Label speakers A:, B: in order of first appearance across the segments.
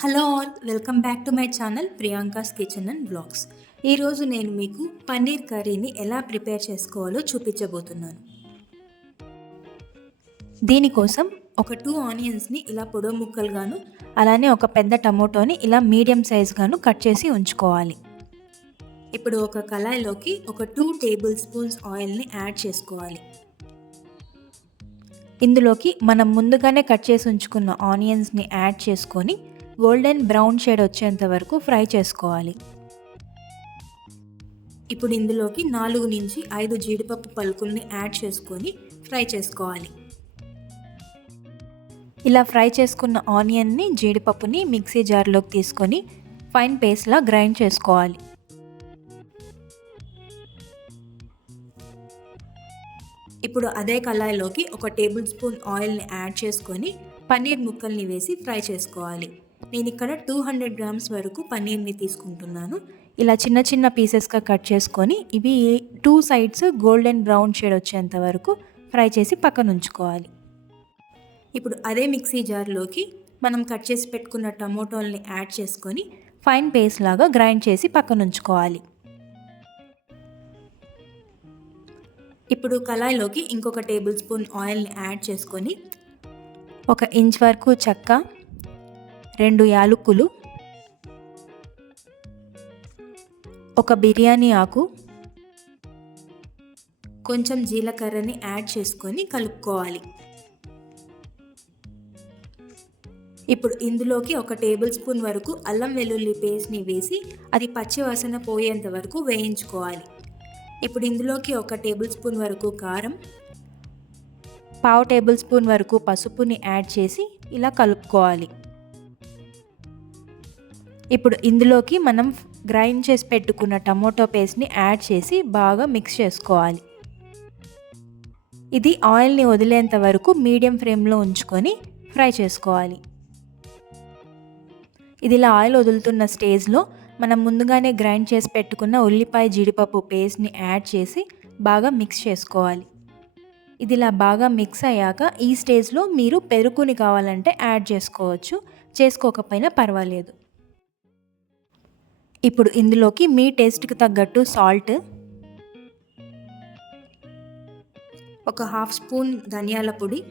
A: Hello all welcome back to my channel Priyanka's kitchen and blogs ఈరోజు నేను మీకు పన్నీర్ కర్రీని ఎలా ప్రిపేర్ చేసుకోవాలో చూపించబోతున్నాను. దీనికోసం ఒక టూ ఆనియన్స్ని ఇలా పొడవు ముక్కలుగాను అలానే ఒక పెద్ద టమోటోని ఇలా మీడియం సైజ్గాను కట్ చేసి ఉంచుకోవాలి. ఇప్పుడు ఒక కళాయిలోకి ఒక టూ టేబుల్ స్పూన్స్ ఆయిల్ని యాడ్ చేసుకోవాలి. ఇందులోకి మనం ముందుగానే కట్ చేసి ఉంచుకున్న ఆనియన్స్ని యాడ్ చేసుకొని గోల్డెన్ బ్రౌన్ షేడ్ వచ్చేంత వరకు ఫ్రై చేసుకోవాలి. ఇప్పుడు ఇందులోకి నాలుగు నుంచి ఐదు జీడిపప్పు పలుకుల్ని యాడ్ చేసుకొని ఫ్రై చేసుకోవాలి. ఇలా ఫ్రై చేసుకున్న ఆనియన్ని జీడిపప్పుని మిక్సీ జార్లోకి తీసుకొని ఫైన్ పేస్ట్లా గ్రైండ్ చేసుకోవాలి. ఇప్పుడు అదే కళాయిలోకి ఒక టేబుల్ స్పూన్ ఆయిల్ని యాడ్ చేసుకొని పన్నీర్ ముక్కల్ని వేసి ఫ్రై చేసుకోవాలి. నేను ఇక్కడ టూ హండ్రెడ్ గ్రామ్స్ వరకు పన్నీర్ని తీసుకుంటున్నాను. ఇలా చిన్న చిన్న పీసెస్గా కట్ చేసుకొని ఇవి two sides golden brown shade వచ్చేంత వరకు ఫ్రై చేసి పక్కన ఉంచుకోవాలి. ఇప్పుడు అదే మిక్సీ జార్లోకి మనం కట్ చేసి పెట్టుకున్న టమోటోల్ని యాడ్ చేసుకొని ఫైన్ పేస్ట్ లాగా గ్రైండ్ చేసి పక్కన ఉంచుకోవాలి. ఇప్పుడు కళాయిలోకి ఇంకొక టేబుల్ స్పూన్ ఆయిల్ని యాడ్ చేసుకొని ఒక ఇంచ్ వరకు చెక్క రెండు యాలకులు ఒక బిర్యానీ ఆకు కొంచెం జీలకర్రని యాడ్ చేసుకొని కలుపుకోవాలి. ఇప్పుడు ఇందులోకి ఒక టేబుల్ స్పూన్ వరకు అల్లం వెల్లుల్లి పేస్ట్ని వేసి అది పచ్చి వాసన పోయేంత వరకు వేయించుకోవాలి. ఇప్పుడు ఇందులోకి ఒక టేబుల్ స్పూన్ వరకు కారం పావు టేబుల్ స్పూన్ వరకు పసుపుని యాడ్ చేసి ఇలా కలుపుకోవాలి. ఇప్పుడు ఇందులోకి మనం గ్రైండ్ చేసి పెట్టుకున్న టమోటో పేస్ట్ని యాడ్ చేసి బాగా మిక్స్ చేసుకోవాలి. ఇది ఆయిల్ని వదిలేంత వరకు మీడియం ఫ్లేమ్లో ఉంచుకొని ఫ్రై చేసుకోవాలి. ఇది ఇలా ఆయిల్ వదులుతున్న స్టేజ్లో మనం ముందుగానే గ్రైండ్ చేసి పెట్టుకున్న ఉల్లిపాయ జీడిపప్పు పేస్ట్ని యాడ్ చేసి బాగా మిక్స్ చేసుకోవాలి. ఇది ఇలా బాగా మిక్స్ అయ్యాక ఈ స్టేజ్లో మీరు పెరుగుని కావాలంటే యాడ్ చేసుకోవచ్చు. చేసుకోకపోయినా పర్వాలేదు. ఇప్పుడు ఇందులోకి మీ టేస్ట్కి తగ్గట్టు సాల్ట్. ఒక హాఫ్ స్పూన్ ధనియాల పొడి.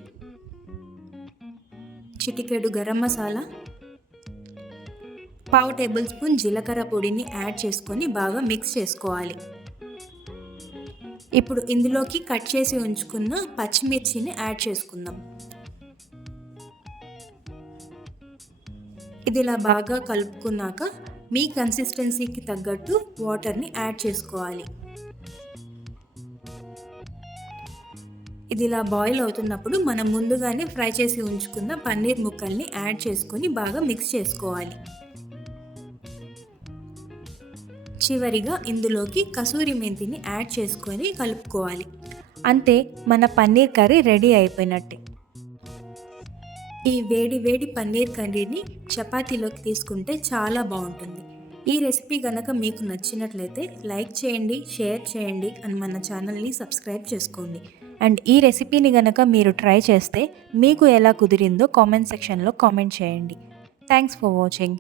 A: చిటికెడు గరం మసాలా. పావు టేబుల్ స్పూన్ జీలకర్ర పొడిని యాడ్ చేసుకొని బాగా మిక్స్ చేసుకోవాలి. ఇప్పుడు ఇందులోకి కట్ చేసి ఉంచుకున్న పచ్చిమిర్చిని యాడ్ చేసుకుందాం. ఇది ఇలా బాగా కలుపుకున్నాక మీ కన్సిస్టెన్సీకి తగ్గట్టు వాటర్ని యాడ్ చేసుకోవాలి. ఇది ఇలా బాయిల్ అవుతున్నప్పుడు మనం ముందుగానే ఫ్రై చేసి ఉంచుకున్న పన్నీర్ ముక్కల్ని యాడ్ చేసుకొని బాగా మిక్స్ చేసుకోవాలి. చివరిగా ఇందులోకి కసూరి మెంతిని యాడ్ చేసుకొని కలుపుకోవాలి. అంతే మన పన్నీర్ కర్రీ రెడీ అయిపోయినట్టే. ఈ వేడి వేడి పన్నీర్ కర్రీని చపాతీలోకి తీసుకుంటే చాలా బాగుంటుంది. ఈ రెసిపీ కనుక మీకు నచ్చినట్లయితే లైక్ చేయండి షేర్ చేయండి అని మన ఛానల్ని సబ్స్క్రైబ్ చేసుకోండి. అండ్ ఈ రెసిపీని కనుక మీరు ట్రై చేస్తే మీకు ఎలా కుదిరిందో కామెంట్ సెక్షన్లో కామెంట్ చేయండి. Thanks for watching.